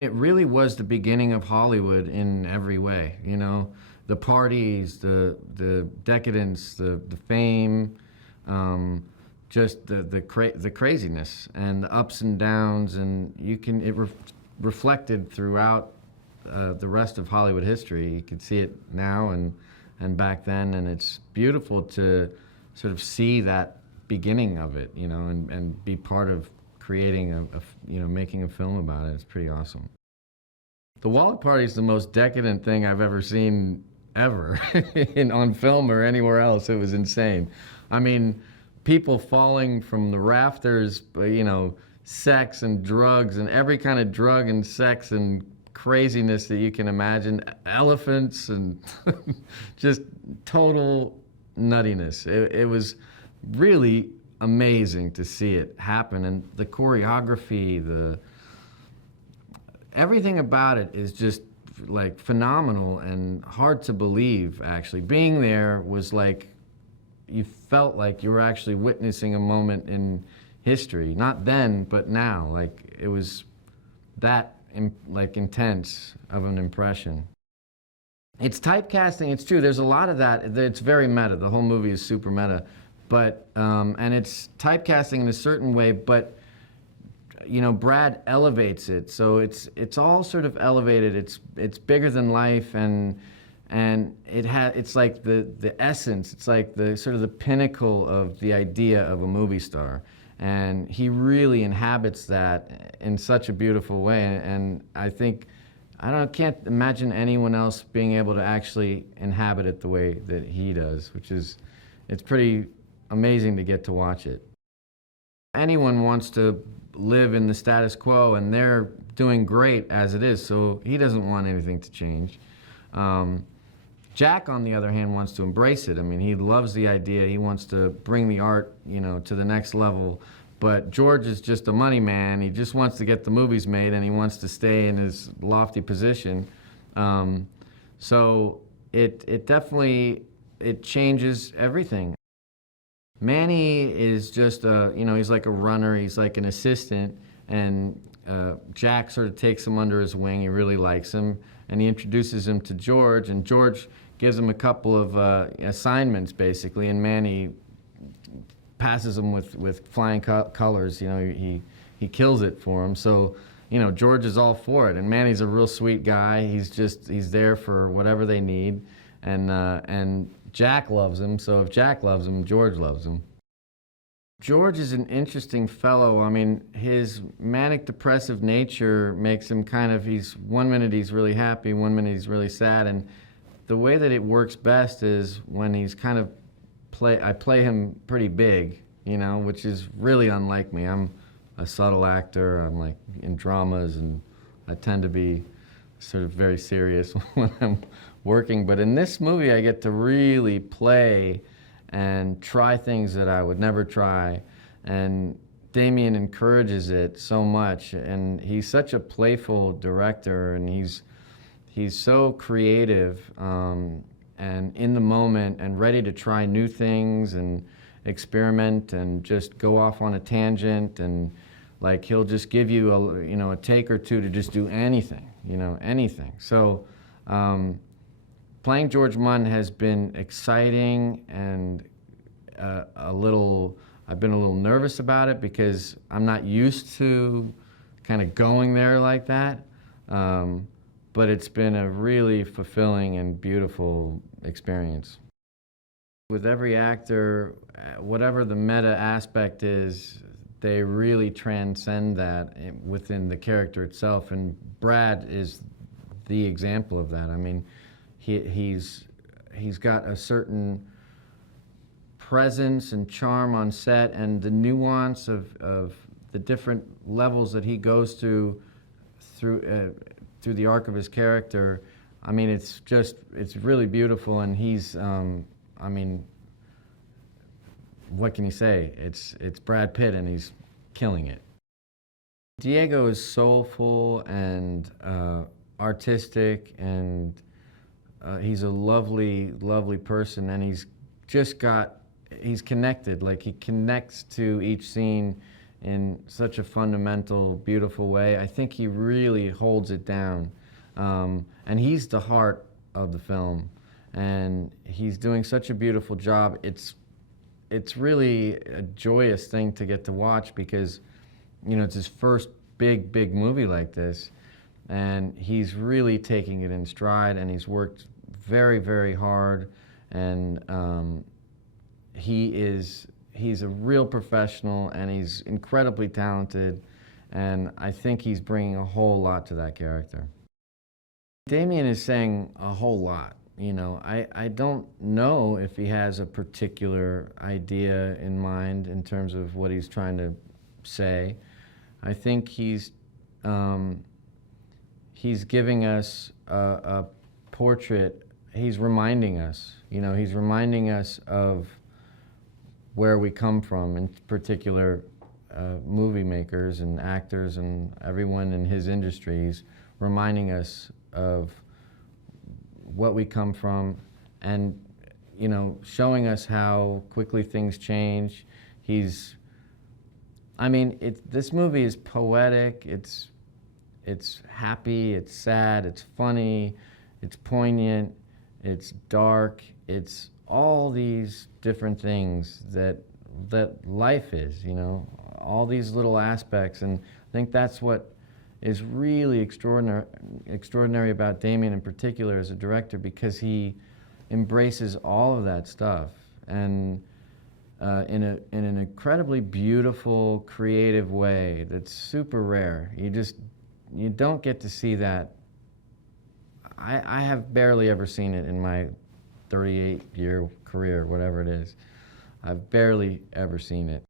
It really was the beginning of Hollywood in every way, you know? The parties, the decadence, the fame, just the craziness and the ups and downs, and it reflected throughout the rest of Hollywood history. You can see it now and back then, and it's beautiful to sort of see that beginning of it, you know, and be part of creating making a film about it. It's pretty awesome. The Wallet Party is the most decadent thing I've ever seen ever on film or anywhere else. It was insane. I mean, people falling from the rafters, you know, sex and drugs and every kind of drug and sex and craziness that you can imagine, elephants and just total nuttiness. It was really amazing to see it happen, and the choreography, everything about it is just like phenomenal and hard to believe. Actually, being there was like, you felt like you were actually witnessing a moment in history. Not then, but now. Like, it was that intense of an impression. It's typecasting, it's true, there's a lot of that. It's very meta. The whole movie is super meta. But, and it's typecasting in a certain way, but, you know, Brad elevates it. So it's all sort of elevated. It's bigger than life, and it's like the essence. It's like the sort of the pinnacle of the idea of a movie star. And he really inhabits that in such a beautiful way. And I think, can't imagine anyone else being able to actually inhabit it the way that he does, it's pretty amazing to get to watch it. Anyone wants to live in the status quo, and they're doing great as it is, so he doesn't want anything to change. Jack, on the other hand, wants to embrace it. I mean, he loves the idea. He wants to bring the art, you know, to the next level. But George is just a money man. He just wants to get the movies made, and he wants to stay in his lofty position. So it definitely changes everything. Manny is just he's like a runner. He's like an assistant, and Jack sort of takes him under his wing. He really likes him, and he introduces him to George, and George gives him a couple of assignments, basically, and Manny passes him with flying colors. You know, he kills it for him. So, you know, George is all for it, and Manny's a real sweet guy. He's there for whatever they need, and Jack loves him. So if Jack loves him, George loves him. George is an interesting fellow. I mean, his manic depressive nature makes him one minute he's really happy, one minute he's really sad, and the way that it works best is when he's I play him pretty big, you know, which is really unlike me. I'm a subtle actor. I'm like in dramas, and I tend to be sort of very serious when I'm working. But in this movie, I get to really play and try things that I would never try. And Damien encourages it so much, and he's such a playful director, and he's so creative and in the moment and ready to try new things and experiment and just go off on a tangent, and like he'll just give you a take or two to just do anything, anything. So playing George Munn has been exciting, and I've been a little nervous about it because I'm not used to kind of going there like that. But it's been a really fulfilling and beautiful experience. With every actor, whatever the meta aspect is, they really transcend that within the character itself, and Brad is the example of that. I mean, he's got a certain presence and charm on set, and the nuance of the different levels that he goes through the arc of his character. I mean, it's really beautiful, and he's, I mean, what can you say? It's Brad Pitt, and he's killing it. Diego is soulful and artistic, and he's a lovely, lovely person, and he's connected. Like, he connects to each scene in such a fundamental, beautiful way. I think he really holds it down. And he's the heart of the film. And he's doing such a beautiful job. It's really a joyous thing to get to watch because, you know, it's his first big movie like this. And he's really taking it in stride, and he's worked very hard. And he's a real professional, and he's incredibly talented. And I think he's bringing a whole lot to that character. Damien is saying a whole lot. You know, I don't know if he has a particular idea in mind in terms of what he's trying to say. I think he's giving us a portrait. He's reminding us, you know, he's reminding us of where we come from, in particular movie makers and actors and everyone in his industry. He's reminding us of what we come from, and, you know, showing us how quickly things change. This movie is poetic, it's happy, it's sad, it's funny, it's poignant, it's dark, it's all these different things that life is, you know, all these little aspects. And I think that's what is really extraordinary about Damien in particular as a director, because he embraces all of that stuff, and in an incredibly beautiful, creative way that's super rare. You don't get to see that. I have barely ever seen it in my 38-year career, whatever it is. I've barely ever seen it.